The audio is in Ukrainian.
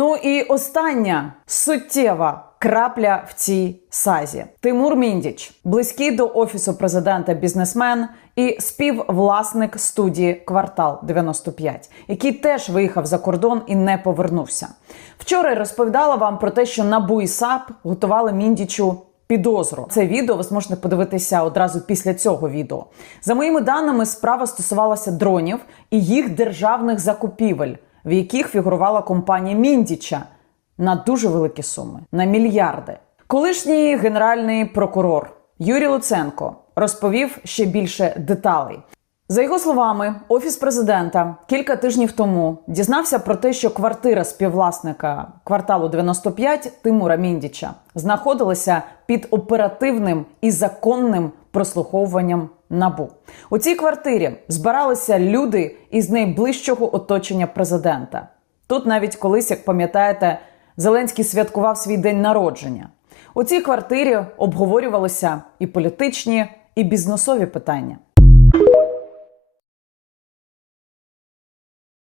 Ну і остання суттєва крапля в цій сазі. Тимур Міндіч, близький до офісу президента бізнесмен і співвласник студії Квартал 95, який теж виїхав за кордон і не повернувся. Вчора розповідала вам про те, що НАБУ і САП готували Міндічу підозру. Це відео ви зможете подивитися одразу після цього відео. За моїми даними, справа стосувалася дронів і їх державних закупівель, в яких фігурувала компанія Міндіча на дуже великі суми на мільярди. Колишній генеральний прокурор Юрій Луценко розповів ще більше деталей. За його словами, офіс президента кілька тижнів тому дізнався про те, що квартира співвласника кварталу 95 Тимура Міндіча знаходилася під оперативним і законним прослуховуванням набу. У цій квартирі збиралися люди із найближчого оточення президента. Тут навіть колись, як пам'ятаєте, Зеленський святкував свій день народження. У цій квартирі обговорювалися і політичні, і бізнесові питання.